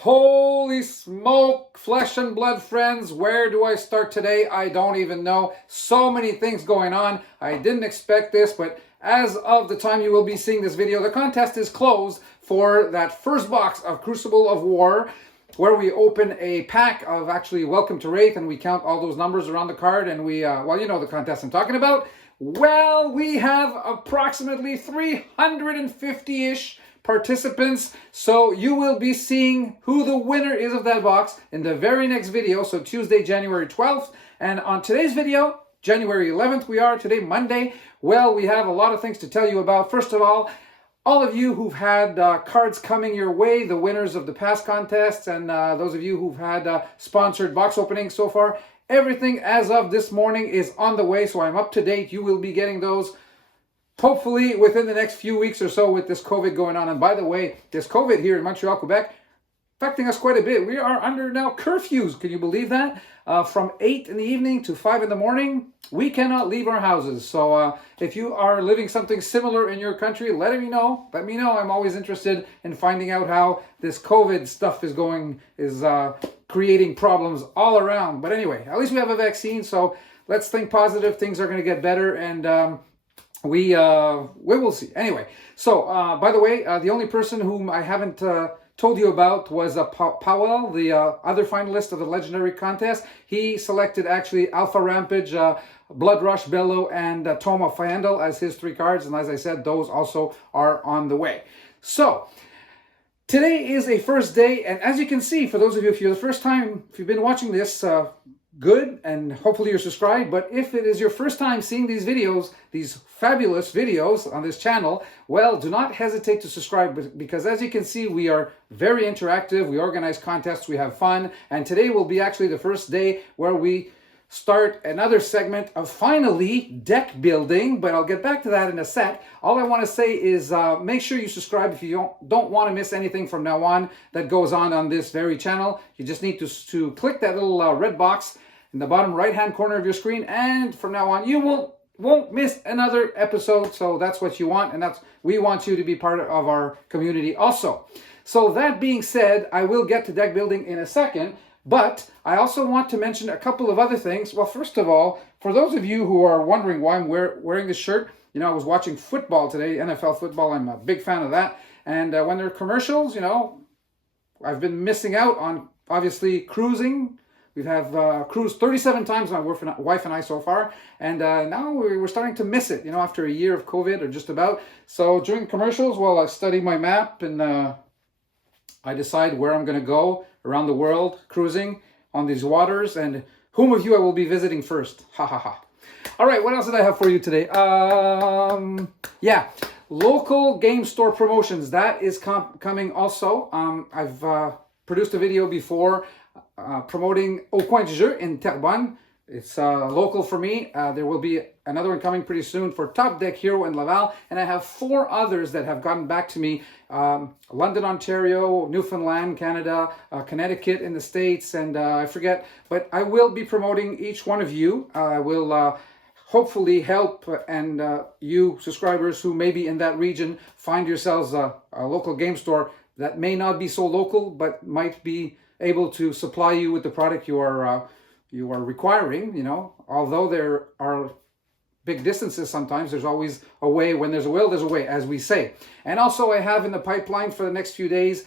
Holy smoke, flesh and blood friends, where do I start today? I don't even know. So many things going on. I didn't expect this, but as of the time you will be seeing this video, the contest is closed for that first box of Crucible of War, where we open a pack of actually Welcome to Wraith, and we count all those numbers around the card, and we, well, you know the contest I'm talking about. Well, we have approximately 350-ish participants, so you will be seeing who the winner is of that box in the very next video, so Tuesday, January 12th. And on today's video, January 11th, we are today, Monday. Well, we have a lot of things to tell you about. First of all of you who've had cards coming your way, the winners of the past contests, and those of you who've had sponsored box openings so far, everything as of this morning is on the way, so I'm up to date. You will be getting those hopefully within the next few weeks or so with this COVID going on. And by the way, this COVID here in Montreal, Quebec, affecting us quite a bit. We are under now curfews. Can you believe that? From 8 in the evening to 5 in the morning, we cannot leave our houses. So if you are living something similar in your country, let me know. Let me know. I'm always interested in finding out how this COVID stuff is creating problems all around. But anyway, at least we have a vaccine. So let's think positive. Things are going to get better. And we will see. Anyway, so by the way, the only person whom I haven't told you about was Powell, the other finalist of the legendary contest. He selected actually Alpha Rampage, Blood Rush, Bellow, and Toma Fandel as his 3 cards. And as I said, those also are on the way. So today is a first day, and as you can see, for those of you, if you're the first time, if you've been watching this, good, and hopefully you're subscribed. But if it is your first time seeing these videos, these fabulous videos on this channel, well, do not hesitate to subscribe, because as you can see, we are very interactive. We organize contests, we have fun, and today will be actually the first day where we start another segment of finally deck building, but I'll get back to that in a sec. All I want to say is make sure you subscribe if you don't want to miss anything from now on that goes on this very channel. You just need to click that little red box in the bottom right hand corner of your screen, and from now on you won't miss another episode. So that's what you want, and we want you to be part of our community also. So that being said, I will get to deck building in a second. But I also want to mention a couple of other things. Well, first of all, for those of you who are wondering why I'm wearing this shirt, you know, I was watching football today, NFL football. I'm a big fan of that. And when there are commercials, you know, I've been missing out on, obviously, cruising. We have cruised 37 times, my wife and I so far. And now we're starting to miss it, you know, after a year of COVID or just about. So during commercials, well, I study my map and I decide where I'm going to go around the world, cruising on these waters, and whom of you I will be visiting first. Ha ha ha. All right, what else did I have for you today? Yeah, local game store promotions. That is coming also. I've produced a video before promoting Au Coin du Jeu in Terrebonne. It's local for me. There will be another one coming pretty soon for Top Deck Hero in Laval. And I have 4 others that have gotten back to me. London, Ontario, Newfoundland, Canada, Connecticut in the States, and I forget. But I will be promoting each one of you. I will hopefully help and you subscribers who may be in that region find yourselves a local game store that may not be so local, but might be able to supply you with the product you are requiring. You know, although there are big distances sometimes, there's always a way. When there's a will, there's a way, as we say. And also I have in the pipeline for the next few days,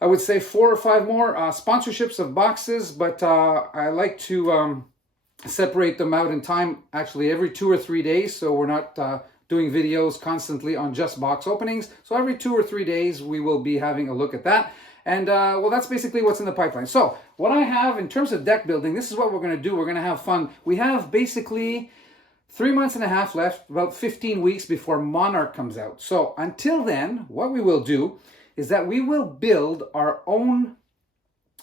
I would say 4 or 5 more sponsorships of boxes, but I like to separate them out in time, actually every 2 or 3 days, so we're not doing videos constantly on just box openings. So every 2 or 3 days we will be having a look at that. And well, that's basically what's in the pipeline. So what I have in terms of deck building, this is what we're going to do. We're going to have fun. We have basically 3 months and a half left, about 15 weeks before Monarch comes out. So until then, what we will do is that we will build our own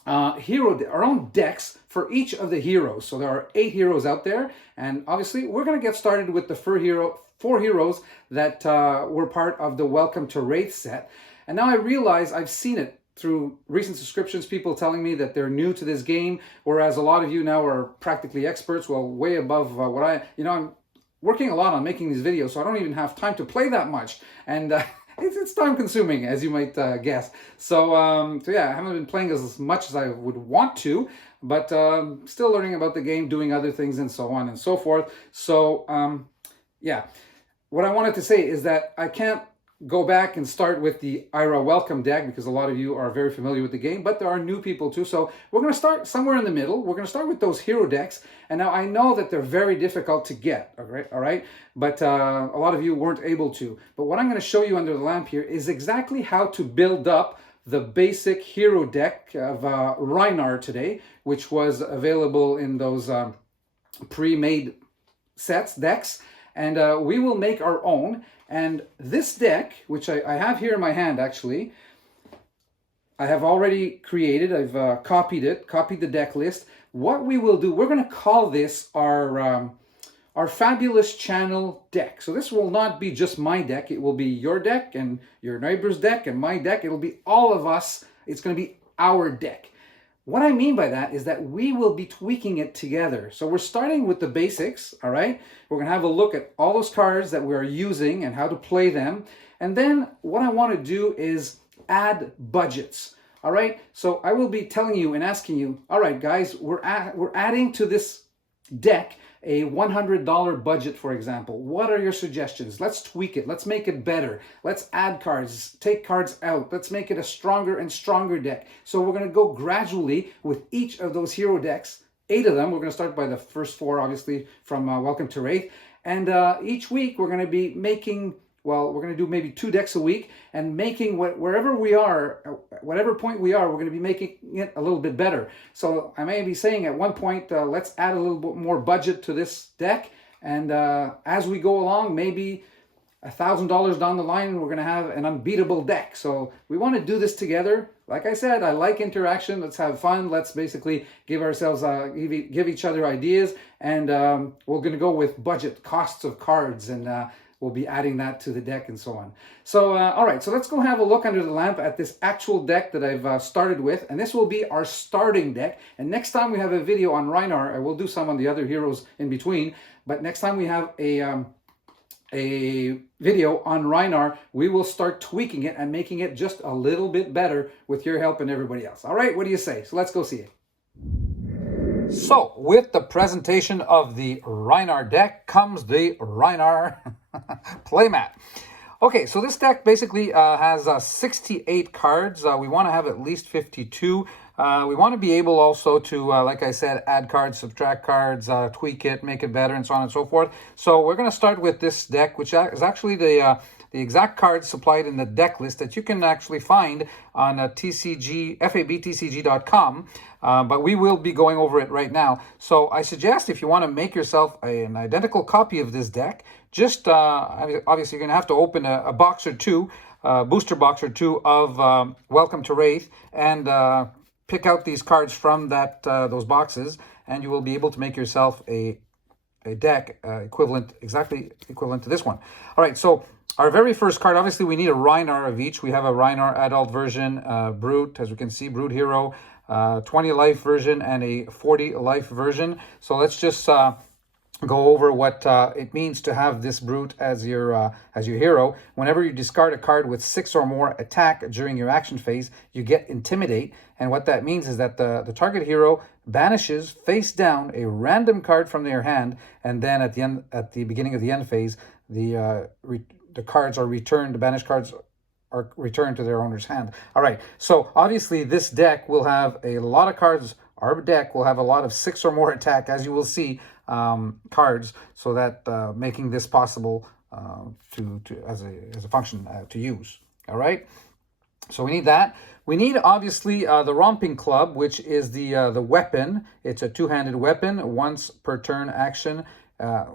our own decks for each of the heroes. So there are 8 heroes out there, and obviously we're going to get started with the 4 heroes that were part of the Welcome to Wraith set. And now I realize I've seen it through recent subscriptions, people telling me that they're new to this game, whereas a lot of you now are practically experts, well, way above I'm working a lot on making these videos, so I don't even have time to play that much. And it's time consuming, as you might guess. So yeah, I haven't been playing as much as I would want to, but still learning about the game, doing other things, and so on and so forth. So yeah, what I wanted to say is that I can't go back and start with the IRA Welcome deck because a lot of you are very familiar with the game, but there are new people too. So we're going to start somewhere in the middle. We're going to start with those hero decks. And now I know that they're very difficult to get, all right? But a lot of you weren't able to. But what I'm going to show you under the lamp here is exactly how to build up the basic hero deck of Rhinar today, which was available in those pre-made decks. And we will make our own. And this deck, which I have here in my hand actually, I have already created. I've copied the deck list. What we will do, we're going to call this our Fabulous Channel deck. So this will not be just my deck. It will be your deck and your neighbor's deck and my deck. It'll be all of us. It's going to be our deck. What I mean by that is that we will be tweaking it together. So we're starting with the basics, all right? We're going to have a look at all those cards that we're using and how to play them. And then what I want to do is add budgets, all right? So I will be telling you and asking you, all right, guys, we're adding to this deck a $100 budget, for example. What are your suggestions? Let's tweak it. Let's make it better. Let's add cards, take cards out. Let's make it a stronger and stronger deck. So we're going to go gradually with each of those hero decks, 8 of them. We're going to start by the first 4, obviously, from Welcome to Wraith. And each week we're going to be making, well, we're going to do maybe 2 decks a week and making wherever we are, whatever point we are, we're going to be making it a little bit better. So I may be saying at one point, let's add a little bit more budget to this deck. And as we go along, maybe $1,000 down the line, we're going to have an unbeatable deck. So we want to do this together. Like I said, I like interaction. Let's have fun. Let's basically give ourselves, give each other ideas. And we're going to go with budget, costs of cards, and we'll be adding that to the deck and so on. So, all right, so let's go have a look under the lamp at this actual deck that I've started with. And this will be our starting deck. And next time we have a video on Rhinar, I will do some on the other heroes in between. But next time we have a video on Rhinar, we will start tweaking it and making it just a little bit better with your help and everybody else. All right, what do you say? So let's go see it. So, with the presentation of the Rhinar deck comes the Rhinar playmat. Okay, so this deck basically has 68 cards. We want to have at least 52. We want to be able also to, like I said, add cards, subtract cards, tweak it, make it better, and so on and so forth. So we're going to start with this deck, which is actually the exact cards supplied in the deck list that you can actually find on TCG, FABTCG.com. But we will be going over it right now. So I suggest if you want to make yourself an identical copy of this deck, just obviously you're going to have to open a box or two, booster box or two of Welcome to Wraith, and pick out these cards from those boxes, and you will be able to make yourself a deck exactly equivalent to this one. All right, so our very first card, obviously we need a Rhinar of each. We have a Rhinar adult version, Brute, as we can see, Brute Hero, 20 life version, and a 40 life version. So let's just go over what it means to have this Brute as your hero. Whenever you discard a card with 6 or more attack during your action phase, you get Intimidate. And what that means is that the target hero banishes face down a random card from their hand, and then at the beginning of the end phase, the cards are returned. The banished cards are returned to their owner's hand. All right. So obviously this deck will have a lot of cards. Our deck will have a lot of 6 or more attack, as you will see, cards, so that making this possible as a function to use. All right. So we need that. We need obviously the Romping Club, which is the weapon. It's a 2-handed weapon. Once per turn action,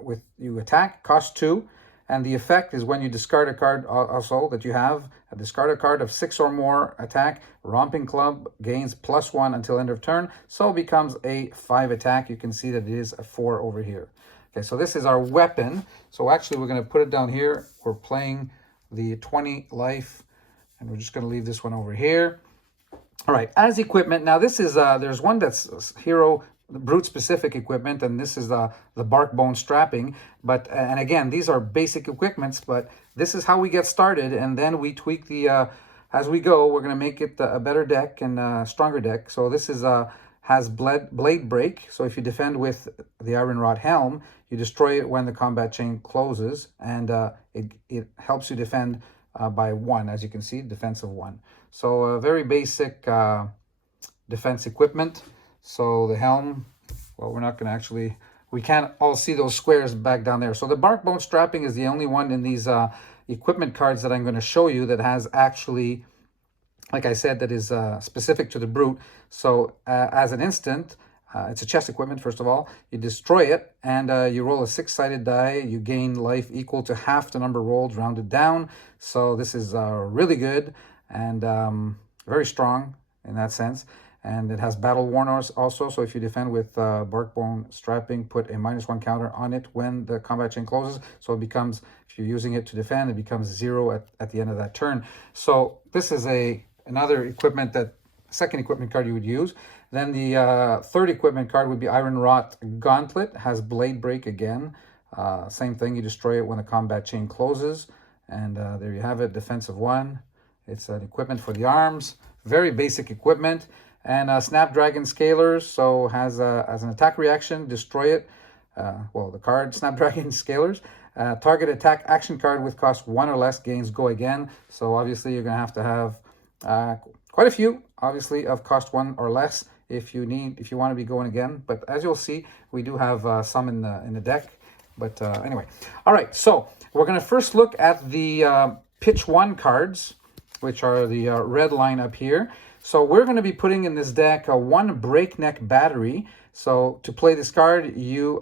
with you attack, cost 2. And the effect is when you discard a card also that you have, discard a card of 6 or more attack, Romping Club gains +1 until end of turn, so it becomes a 5 attack. You can see that it is a 4 over here. Okay, so this is our weapon. So actually we're going to put it down here. We're playing the 20 life, and we're just going to leave this one over here. All right, as equipment, now this is, there's one that's hero brute specific equipment, and this is the bark bone strapping. But and again, these are basic equipments, but this is how we get started, and then we tweak the as we go. We're going to make it a better deck and a stronger deck. So this is has blade break. So if you defend with the Iron Rod Helm, you destroy it when the combat chain closes, and it helps you defend by 1, as you can see, defense of 1. So very basic defense equipment. So the helm, well, we're not going to actually, we can't all see those squares back down there. So the bark bone strapping is the only one in these equipment cards that I'm going to show you that has actually, like I said, that is specific to the brute. So as an instant, it's a chest equipment, first of all. You destroy it, and you roll a 6-sided die. You gain life equal to half the number rolled, rounded down. So this is really good and very strong in that sense. And it has battle worn also. So if you defend with bark bone strapping, put a -1 counter on it when the combat chain closes. So it becomes, if you're using it to defend, it becomes 0 at the end of that turn. So this is another equipment second equipment card you would use. Then the third equipment card would be Iron Rod Gauntlet. Has blade break again. Same thing, you destroy it when the combat chain closes. And there you have it, defense of 1. It's an equipment for the arms. Very basic equipment. And Snapdragon Scalers, so has as an attack reaction, destroy it. Well, the card Snapdragon Scalers. Target attack action card with cost 1 or less gains go again. So obviously you're going to have quite a few, obviously, of cost 1 or less if you want to be going again. But as you'll see, we do have some in the deck. But anyway, all right. So we're going to first look at the pitch 1 cards, which are the red line up here. So we're going to be putting in this deck 1 Breakneck Battery. So to play this card, you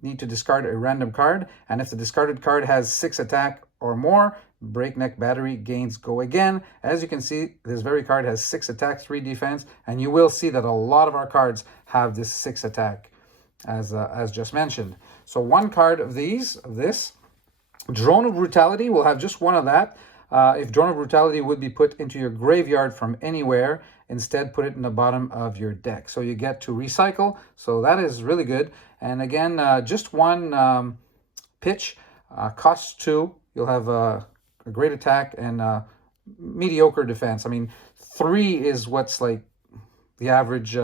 need to discard a random card. And if the discarded card has 6 attack or more, Breakneck Battery gains go again. As you can see, this very card has 6 attack, 3 defense. And you will see that a lot of our cards have this 6 attack, as just mentioned. So 1 card of this. Drone of Brutality will have just 1 of that. If Drone of Brutality would be put into your graveyard from anywhere, instead put it in the bottom of your deck. So you get to recycle. So that is really good. And again, just 1 pitch, costs 2. You'll have a great attack and mediocre defense. I mean, 3 is what's like the average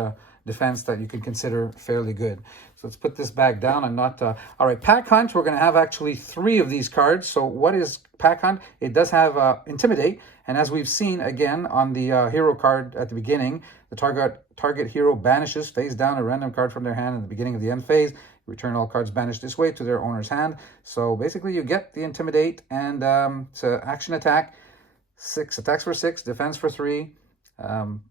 defense that you can consider fairly good. So let's put this back down. I'm not... all right, Pack Hunt, we're going to have actually 3 of these cards. So what is Pack Hunt? It does have Intimidate. And as we've seen, again, on the hero card at the beginning, the target hero banishes, face down a random card from their hand at the beginning of the end phase. Return all cards banished this way to their owner's hand. So basically, you get the Intimidate, and it's an action attack. 6 attacks for 6, defense for 3.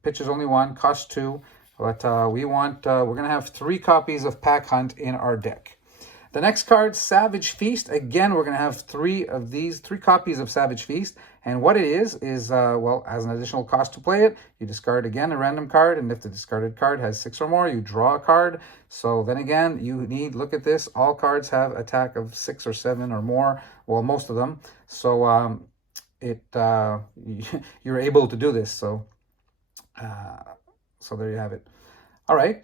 Pitches only 1, costs 2. But we're going to have 3 copies of Pack Hunt in our deck. The next card, Savage Feast. Again, we're going to have 3 of these, 3 copies of Savage Feast. And what it is, well, as an additional cost to play it, you discard again a random card. And if the discarded card has 6 or more, you draw a card. So then again, you need, look at this, all cards have attack of 6 or 7 or more. Well, most of them. So you're able to do this. So there you have it. All right,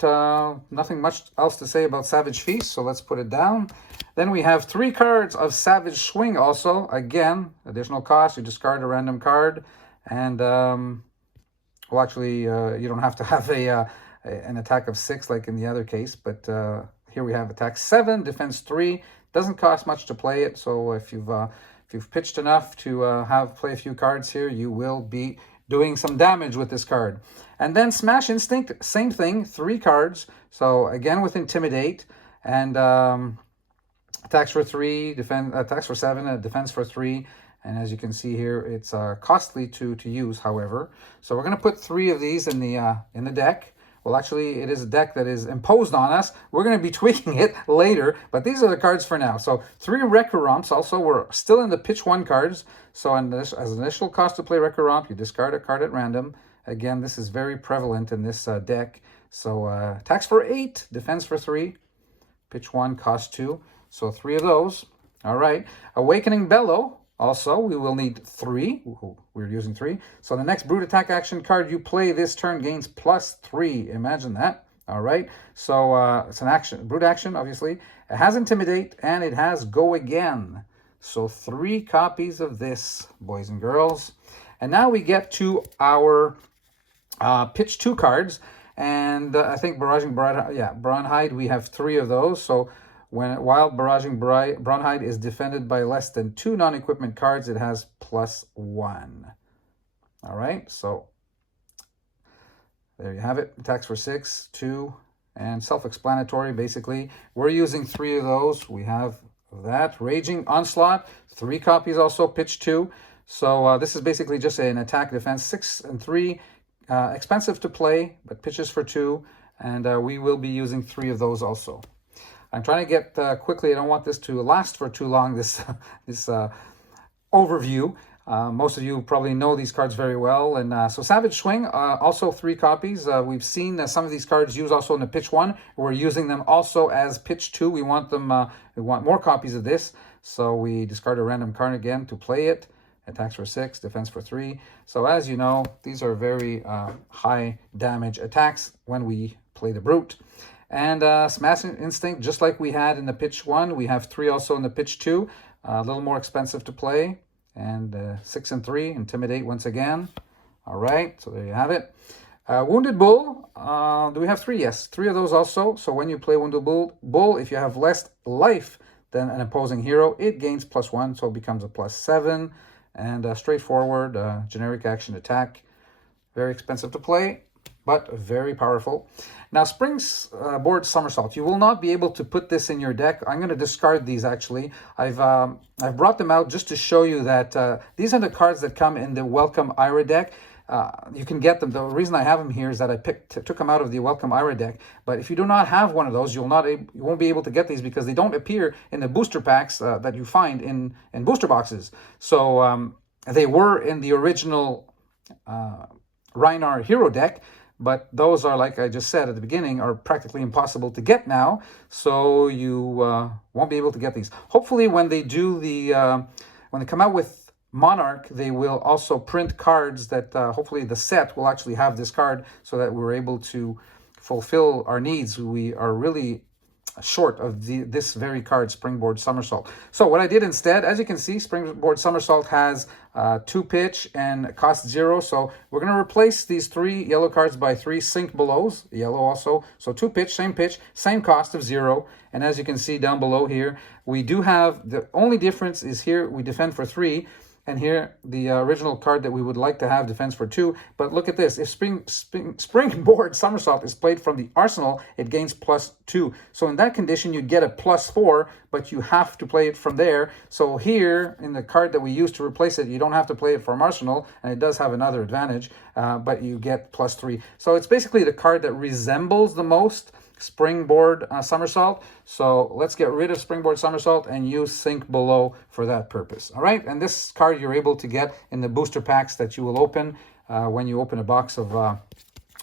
nothing much else to say about Savage Feast, so let's put it down. Then we have 3 cards of Savage Swing also. Again, additional cost, you discard a random card. And, well, actually, you don't have to have an attack of 6 like in the other case. But here we have attack 7, defense 3. Doesn't cost much to play it, so if you've pitched enough to play a few cards here, you will be doing some damage with this card. And then Smash Instinct, same thing, 3 cards. So again with Intimidate, and attacks for 3, attacks for 7, defense for 3. And as you can see here, it's costly to use, however. So we're going to put 3 of these in the deck. Well, actually, it is a deck that is imposed on us. We're going to be tweaking it later, but these are the cards for now. So 3 Wrecker Romps. Also, we're still in the pitch 1 cards. So as an initial cost to play Wrecker Romp, you discard a card at random. Again, this is very prevalent in this deck. So attacks for 8, defense for 3, pitch 1, cost 2. So 3 of those. All right. Awakening Bellow. Also, we will need 3. We're using 3. So the next Brute Attack action card you play this turn gains +3. Imagine that. All right, so it's an action, brute action, obviously. It has Intimidate, and it has Go Again. So 3 copies of this, boys and girls. And now we get to our pitch 2 cards. And I think Barraging Brawnhide, we have 3 of those. So while Barraging Brawnhide is defended by less than 2 non-equipment cards, it has +1. All right, so there you have it. Attacks for 6, 2, and self-explanatory, basically. We're using 3 of those. We have that. Raging Onslaught, 3 copies also, pitch 2. So this is basically just an attack defense, 6 and 3. Expensive to play, but pitches for 2. And we will be using 3 of those also. I'm trying to get quickly. I don't want this to last for too long, this overview. Most of you probably know these cards very well. And so Savage Swing, also 3 copies. We've seen some of these cards used also in the pitch 1. We're using them also as pitch 2. We want them. We want more copies of this. So we discard a random card again to play it. Attacks for 6, defense for 3. So as you know, these are very high damage attacks when we play the Brute. And Smash Instinct, just like we had in the pitch 1, we have 3 also in the pitch 2. A little more expensive to play. And 6 and 3, Intimidate once again. All right, so there you have it. Wounded Bull, do we have 3? Yes, 3 of those also. So when you play Wounded Bull, if you have less life than an opposing hero, it gains +1, so it becomes a +7. And straightforward, generic action attack. Very expensive to play, but very powerful. Now, Springboard Somersault. You will not be able to put this in your deck. I'm going to discard these, actually. I've brought them out just to show you that these are the cards that come in the Welcome Ira deck. You can get them. The reason I have them here is that I took them out of the Welcome Ira deck. But if you do not have one of those, you won't be able to get these because they don't appear in the booster packs that you find in booster boxes. So they were in the original Rhinar Hero deck, but those are, like I just said at the beginning, are practically impossible to get now. So you won't be able to get these. Hopefully, when they do when they come out with Monarch, they will also print cards that hopefully the set will actually have this card so that we're able to fulfill our needs. We are really short of this very card, Springboard Somersault. So what I did instead, as you can see, Springboard Somersault has 2 pitch and cost 0. So we're going to replace these 3 yellow cards by 3 Sink Belows, yellow also. So 2 pitch, same cost of 0. And as you can see down below here, we do have, the only difference is here we defend for 3. And here, the original card that we would like to have, defense for 2. But look at this. If Springboard Somersault is played from the arsenal, it gains +2. So in that condition, you'd get a +4, but you have to play it from there. So here, in the card that we use to replace it, you don't have to play it from arsenal, and it does have another advantage, but you get +3. So it's basically the card that resembles the most Springboard Somersault. So let's get rid of Springboard Somersault and use Sink Below for that purpose. All right, and this card you're able to get in the booster packs that you will open when you open a box of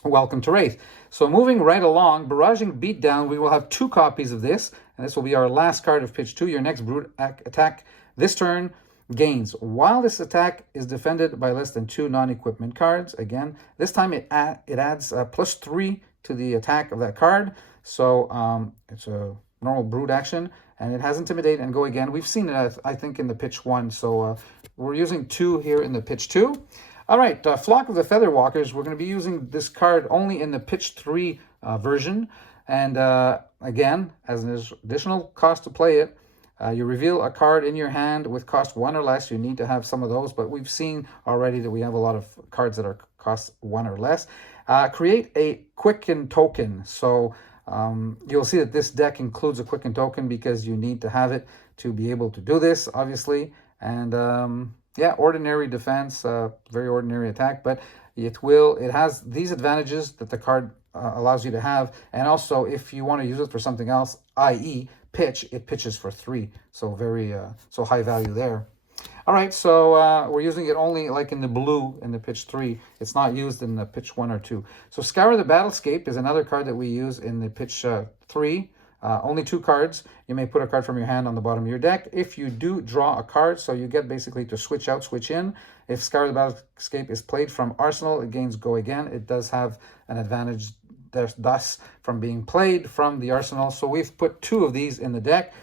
Welcome to Wraith. So moving right along, Barraging Beatdown, we will have 2 copies of this, and this will be our last card of pitch 2. Your next Brute attack this turn gains. While this attack is defended by less than 2 non-equipment cards, again, this time it adds +3 to the attack of that card. So it's a normal Brute action, and it has Intimidate and Go Again. We've seen it, I think, in the pitch 1. So we're using 2 here in the pitch 2. All right, Flock of the Featherwalkers. We're going to be using this card only in the pitch 3 version. And again, as an additional cost to play it, you reveal a card in your hand with cost 1 or less. You need to have some of those, but we've seen already that we have a lot of cards that are cost 1 or less. Create a Quicken token. So you'll see that this deck includes a Quicken token because you need to have it to be able to do this, obviously. And yeah, ordinary defense, very ordinary attack, but it has these advantages that the card allows you to have. And also, if you want to use it for something else, i.e. pitch, it pitches for 3. So very so high value there. All right, so we're using it only like in the blue in the pitch 3. It's not used in the pitch 1 or 2. So Scour the Battlescape is another card that we use in the pitch 3. Only 2 cards. You may put a card from your hand on the bottom of your deck. If you do draw a card, so you get basically to switch out, switch in. If Scour the Battlescape is played from Arsenal, it gains Go Again. It does have an advantage thus from being played from the arsenal. So we've put 2 of these in the deck.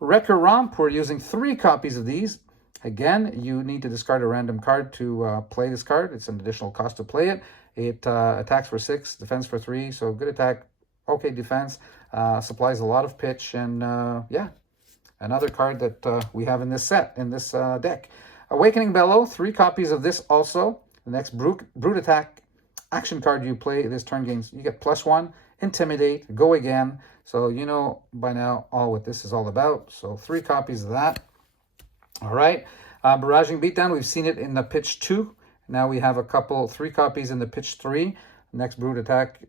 Wrecker Romp, we're using 3 copies of these. Again, you need to discard a random card to play this card. It's an additional cost to play it. It attacks for 6, defense for 3, so good attack, okay defense, supplies a lot of pitch, and yeah, another card that we have in this set, in this deck. Awakening Bellow, 3 copies of this also. The next brute attack action card you play this turn gains, you get +1, Intimidate, go again. So you know by now all what this is all about. So 3 copies of that. All right, Barraging Beatdown, we've seen it in the pitch 2. Now we have 3 copies in the pitch 3. Next brute attack,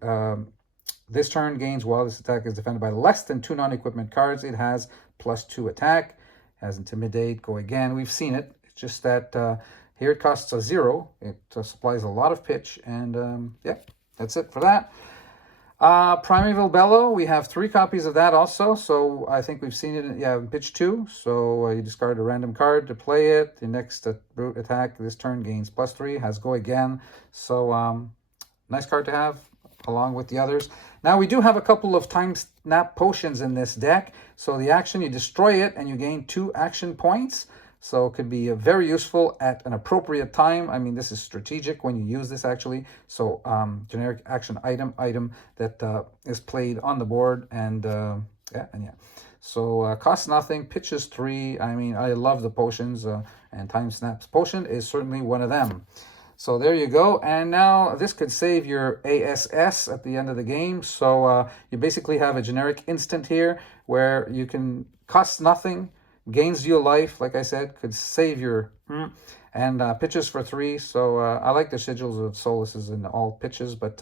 this turn gains while this attack is defended by less than 2 non-equipment cards. It has +2 attack, has Intimidate, go again. We've seen it. It's just that here it costs a 0. It supplies a lot of pitch, and yeah, that's it for that. Primeval Bellow, we have 3 copies of that also. So I think we've seen it in pitch 2. So you discard a random card to play it. The next brute attack this turn gains +3, has go again. So nice card to have along with the others. Now we do have a couple of time snap potions in this deck. So the action, you destroy it and you gain 2 action points. So it could be very useful at an appropriate time. I mean, this is strategic when you use this actually. So generic action item that is played on the board, and yeah. So costs nothing, pitches 3. I mean, I love the potions, and Time Snaps potion is certainly one of them. So there you go. And now this could save your ASS at the end of the game. So you basically have a generic instant here where you can cost nothing, gains you a life, like I said, could save your and pitches for 3. So I like the sigils of Solaces in all pitches, but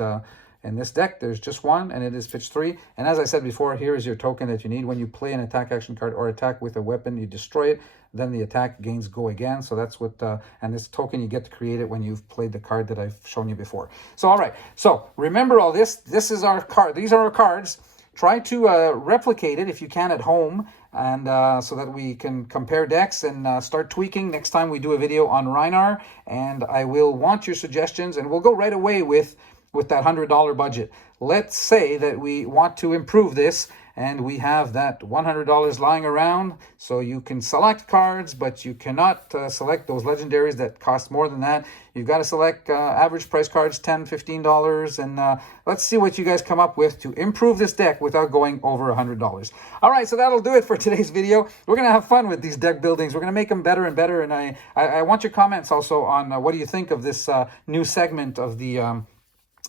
in this deck there's just 1, and it is pitch 3. And as I said before, here is your token that you need. When you play an attack action card or attack with a weapon, you destroy it, then the attack gains go again. So that's what and this token you get to create it when you've played the card that I've shown you before. So all right, so remember all this. This is our card. These are our cards. Try to replicate it if you can at home, and so that we can compare decks and start tweaking next time we do a video on Rhinar. And I will want your suggestions, and we'll go right away with that $100 budget. Let's say that we want to improve this, and we have that $100 lying around, so you can select cards, but you cannot select those legendaries that cost more than that. You've got to select average price cards, $10, $15, and let's see what you guys come up with to improve this deck without going over $100. All right, so that'll do it for today's video. We're going to have fun with these deck buildings. We're going to make them better and better, and I want your comments also on what do you think of this new segment of the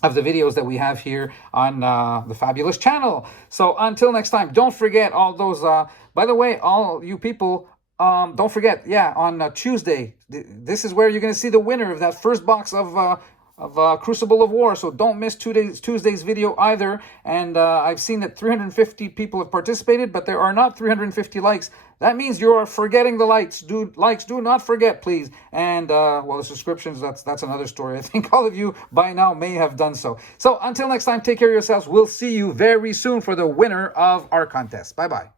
videos that we have here on the Fabulous channel. So until next time, don't forget all those, by the way, all you people, don't forget, yeah, on Tuesday, this is where you're going to see the winner of that first box of Crucible of War. So don't miss Tuesday's video either. And I've seen that 350 people have participated, but there are not 350 likes. That means you are forgetting the likes. Do not forget, please. And well, the subscriptions, that's another story. I think all of you by now may have done so. So until next time, take care of yourselves. We'll see you very soon for the winner of our contest. Bye-bye.